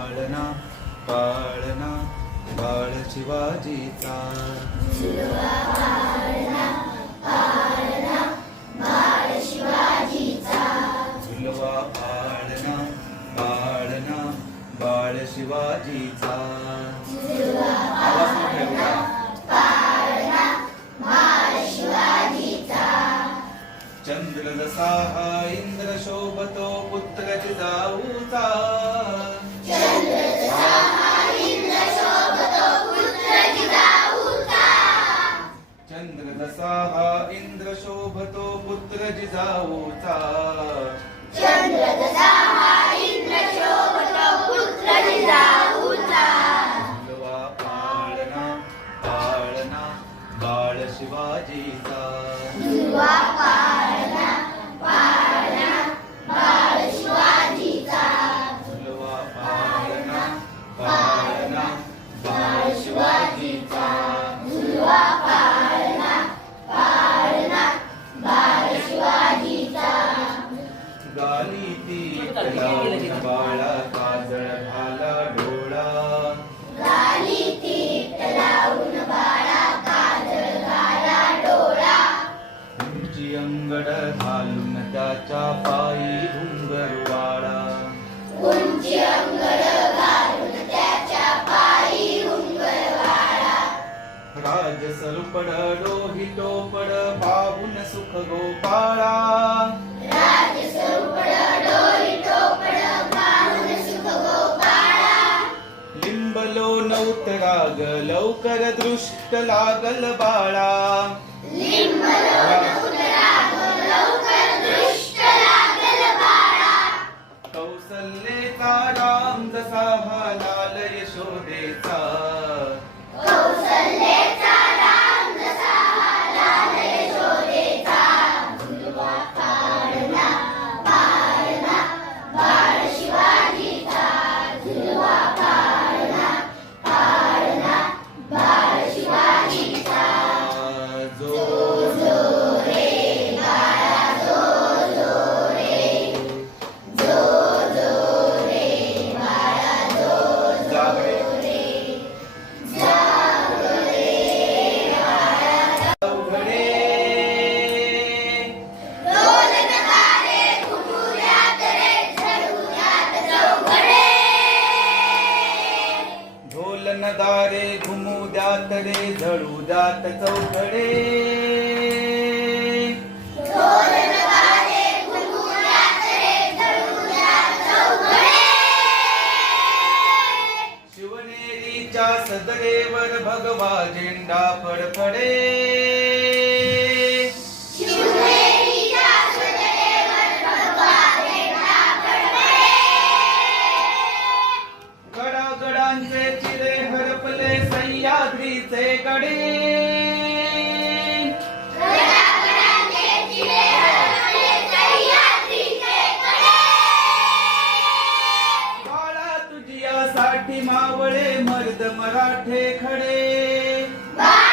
पाळणा पाळणा बाळ शिवाजीचा. झुलवा पाळणा पाळणा बाळ शिवाजीचा. झुलवा पाळणा पाळणा बाळ शिवाजीचा. झुलवा पाळणा पाळणा बाळ शिवाजीचा. चंद्र जसा हा इंद्र शोभतो पुत्र जिजाऊचा. चंद्र जसा हा इंद्र शोभतो पुत्र जिजाऊचा. चंद्र जसा हा इंद्र शोभतो पुत्र जिजाऊचा. चंद्र जसा हा इंद्र शोभतो पुत्र जिजाऊचा. झुलवा पाळणा पाळणा बाळ शिवाजीचा. झुलवा पाळणा पाळणा बाळ शिवाजीचा. झुलवा पाळणा पाळणा बाळ शिवाजीचा. झुलवा पाळणा पाळणा बाळ शिवाजीचा. गाली ती लावून बाळा काजळ घाला डोळा. गाली तीट लावून बाळा काजळ घाला डोळा. उंची अंगड घालून त्याच्या पायी घुंगरवाळा. उंची अंगड घालून त्याच्या पायी घुंगरवाळा. राज सरुपड डोही टोपड पाहून सुख गोपाळा. राज स्वरूपड डोळी टोपड पाहून सुख गोपाळा. लिंबलो नवतराग लवकर दृष्ट लागल बाळा. लिंबलो नवतराग लवकर दृष्ट लागल बाळा. कौसल्येचा राम जसा हा लाल यशोदेचा. कौसल्येचा राम जसा हा लाल यशोदेचा. झुलवा पाळणा पाळणा बाळ शिवाजीचा. झुलवा पाळणा पाळणा बाळ शिवाजीचा. जो जो रे बाळा जो जो रे. जो जो रे बाळा जो जागरे रे. जाग रे बाळा. चौघडे ढोलनगारे घुमुऱ्यात रे झळुऱ्यात चौघडे. ढोल नगारे घुमू द्यात रे झळू द्यात चौघडे. ढोलनगारे घुमुऱ्यात रे झळुऱ्यात चौघडे. शिवनेरीच्या सदरेवर भगवा झेंडा फडफडे. शिवनेरीच्या सदरेवर भगवा झेंडा फडफडे. गडागडांचे चिरे हरपले सह्याद्रीचे कडे. गडागडांचे चिरे हरपले सह्याद्रीचे कडे. बाळा तुझियासाठी मावळे मर्द मराठे खडे. बाळा